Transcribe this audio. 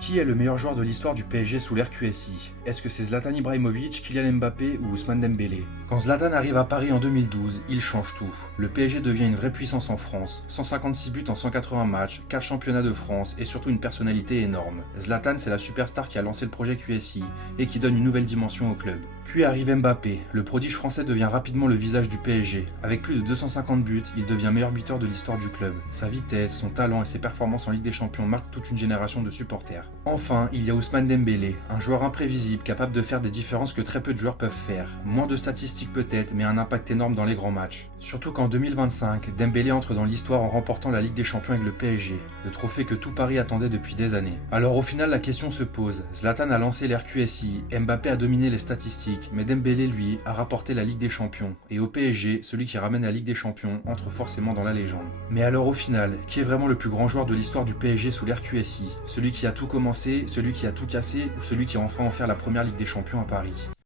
Qui est le meilleur joueur de l'histoire du PSG sous l'ère QSI? Est-ce que c'est Zlatan Ibrahimovic, Kylian Mbappé ou Ousmane Dembélé? Quand Zlatan arrive à Paris en 2012, il change tout. Le PSG devient une vraie puissance en France, 156 buts en 180 matchs, 4 championnats de France et surtout une personnalité énorme. Zlatan, c'est la superstar qui a lancé le projet QSI et qui donne une nouvelle dimension au club. Puis arrive Mbappé, le prodige français devient rapidement le visage du PSG. Avec plus de 250 buts, il devient meilleur buteur de l'histoire du club. Sa vitesse, son talent et ses performances en Ligue des Champions marquent toute une génération de supporters. Enfin, il y a Ousmane Dembélé, un joueur imprévisible capable de faire des différences que très peu de joueurs peuvent faire. Moins de statistiques peut-être, mais un impact énorme dans les grands matchs. Surtout qu'en 2025, Dembélé entre dans l'histoire en remportant la Ligue des Champions avec le PSG, le trophée que tout Paris attendait depuis des années. Alors au final, la question se pose. Zlatan a lancé l'ère QSI, Mbappé a dominé les statistiques, mais Dembélé, lui, a rapporté la Ligue des Champions. Et au PSG, celui qui ramène la Ligue des Champions entre forcément dans la légende. Mais alors au final, qui est vraiment le plus grand joueur de l'histoire du PSG sous l'ère QSI? Celui qui a tout commencé, celui qui a tout cassé ou celui qui a enfin offert la première Ligue des Champions à Paris?